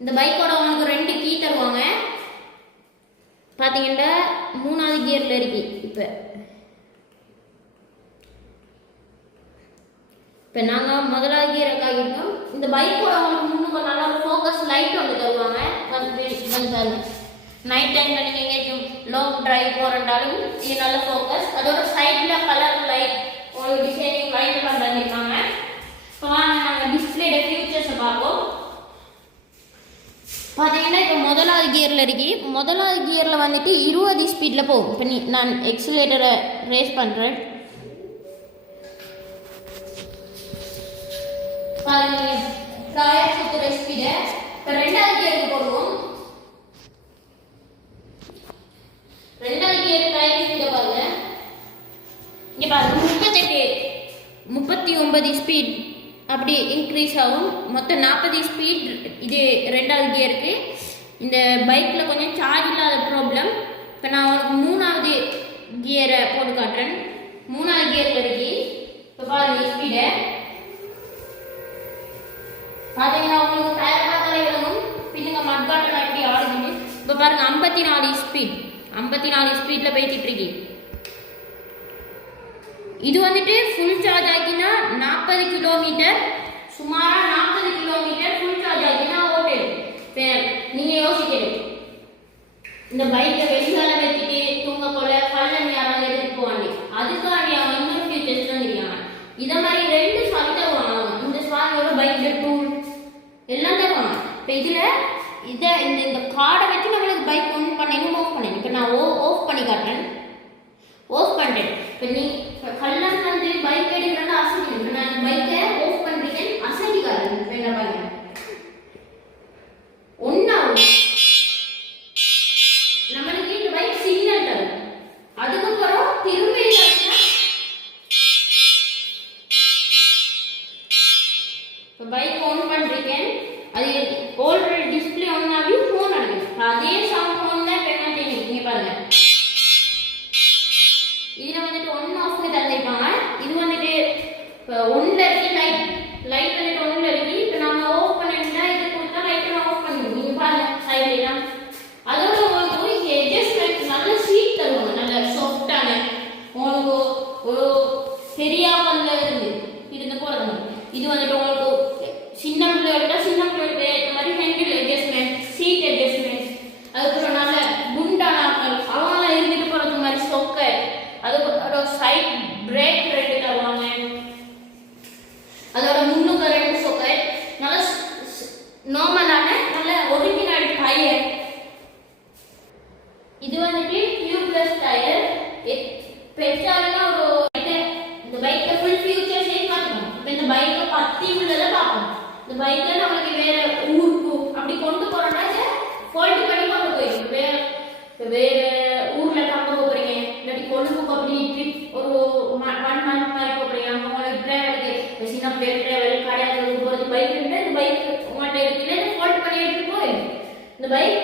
இந்த பைக்கோட உங்களுக்கு 2 கீ தருவாங்க. பார்த்தீங்கன்னா 3வது கியரில் இருக்கு. இப்போ நாங்கள் 1வது கியரை காட்டிட்டோம். இந்த பைக்கோட உங்களுக்கு முன்னுக்கு நல்ல ஒரு ஃபோக்கஸ் லைட் ஒன்று தருவாங்க. நைட் டைமில் நீங்கள் எங்கேயாச்சும் லாங் ட்ரைவ் போகிறண்டாலும் இது நல்ல ஃபோக்கஸ். அதோட சைடில் கலர் லைட் ஒரு டிசைனிங் லைட் எல்லாம் பண்ணியிருக்காங்க. இப்போ நாங்கள் டிஸ்பிளேட ஃபியூச்சர்ஸை பார்ப்போம். பார்த்தீங்கன்னா இப்போ 1வது கியரில் இருக்கு. 1வது கியரில் வந்துட்டு 20 ஸ்பீடில் போகும். இப்போ நான் எக்ஸிலேட்டரை ரேஸ் பண்ணுறேன். டயர் சுற்றுற ஸ்பீடை இப்போ 2வது கியருக்கு போடுவோம். 2வது கியர் டயர் ஸ்பீடை பாருங்க. இங்கே பாருங்க 39 ஸ்பீட் அப்படி இன்க்ரீஸ் ஆகும். மொத்தம் 40 ஸ்பீட் இது 2வது கியருக்கு. இந்த பைக்கில் கொஞ்சம் சார்ஜ் இல்லாத ப்ராப்ளம். இப்போ நான் உங்களுக்கு 3வது கியரை போட்டு காட்டுறேன். 3வது கியர் இருக்கு. இப்போ பாருங்க ஸ்பீடை பார்த்தீங்கன்னா உங்களுக்கு டயர் பார்த்தாலே விளங்கும். பின்னுங்க மட்காட்டம் எப்படி ஆடுதுன்னு. இப்போ பாருங்க 54 ஸ்பீட் 54 ஸ்பீடில் போய்கிட்டு இருக்கு. இது வந்துட்டு ஃபுல் சார்ஜ் ஆகினா 40 கிலோமீட்டர், சுமாராக 40 கிலோமீட்டர் ஃபுல் சார்ஜ் ஆகினா ஓட்டல். நீங்கள் யோசிக்கணும், இந்த பைக்கை வெளியால வச்சுட்டு தூங்க போல கல்லன் யாராவது எடுத்துட்டு போவாங்க. அதுக்காக அவங்க இன்னொரு ஃபியூச்சர்ஸ் தந்துருக்காங்க. இதை மாதிரி 2 ஸ்வாமி தருவாங்க. இந்த ஸ்வாமியோட பைக் டூல் எல்லாம் தருவாங்க. இப்போ இதில் இந்த கார்டை வச்சு நம்மளுக்கு பைக் ஆன் பண்ணணும், ஆஃப் பண்ணணும். இப்போ நான் ஆஃப் பண்ணி காட்டுறேன். ஆஃப் பண்ணுறேன். இப்போ நீ கல்லன் வந்து பைக் எடுக்கிறதா அசைக்கணும். இப்போ நான் பைக்கை ஆஃப் பண்ணுறேன், அசைக்கி காட்டுறேன். இப்போ என்ன பாருங்க, ஒன்றாவது நம்மளுக்கு இந்த பைக் சிக்னல் தரும். அதுக்கப்புறம் திரும்ப இப்போ பைக் ஆன் பண்ணுறேன். அது ஆல்ரெடி டிஸ்பிளே ஆன் ஆகி ஃபோன் அடிக்கும். அதே சவுண்ட் ஃபோன் தான் இப்போ என்ன செய்யணும். நீங்கள் பாருங்க, இதில் வந்துட்டு ஒன் ஆஃப்னு தந்திருப்பாங்க. இது வந்துட்டு இப்போ ஒன்றில் இருக்கு லைட் வந்துட்டு ஒன்றில் இருக்கு. இப்போ நம்ம ஆஃப் பண்ணிட்டா இதை கொடுத்தா லைட்டை ஆஃப் பண்ணிடுவோம். நீங்கள் பாருங்க சைட்லாம். அதோட உங்களுக்கு இங்கே அட்ஜஸ்ட்மெண்ட் நல்ல சீட் தருவாங்க, நல்ல சாஃப்டான. உங்களுக்கு ஒரு பெரிய வந்து இருந்து போகிறது. இது வந்துட்டு உங்களுக்கு சின்ன பிள்ளைகளுக்கு ஏற்ற மாதிரி ஹேண்டில் அட்ஜஸ்ட்மெண்ட், சீட் அட்ஜஸ்ட்மெண்ட், அதுக்கப்புறம் நல்ல குண்டான ஆட்கள் அவங்களாம் இருந்துட்டு போகிறது மாதிரி சொக்கை. அதோட சைட் பிரேக் 2 தருவாங்க. அதோட முன்னுக்கு 2 சொக்கை. நல்ல நார்மலான நல்ல ஒரிஜினல் டயர். இது வந்துட்டு டியூப்லெஸ் டயர். பெட்ரோல்னா இந்த பைக்கை ஃபுல் ஃபியூச்சர்ஸே பார்க்கணும். இப்போ இந்த பைக்கை பற்றி உள்ளதை பார்ப்போம். இந்த பைக்கை நம்மளுக்கு வேற ஊருக்கு அப்படி கொண்டு போறோம்னா ஃபால்ட் பண்ணி கொண்டு போயிடும். வேற ஊர்ல கொண்டு போறீங்க, இல்லாட்டி கொழும்புக்கு அப்படி ட்ரிப் ஒரு 1 மந்த் மாதிரி போறீங்க. உங்களுக்கு டிரைவருக்கு சின்ன பிள்ளை டிரைவர் கடையாளருக்கு போகிறது பைக் இருந்தால் இந்த பைக் உங்கள்கிட்ட இருக்குன்னா ஃபால்ட் பண்ணி எடுத்துட்டு போயிடும். இந்த பைக்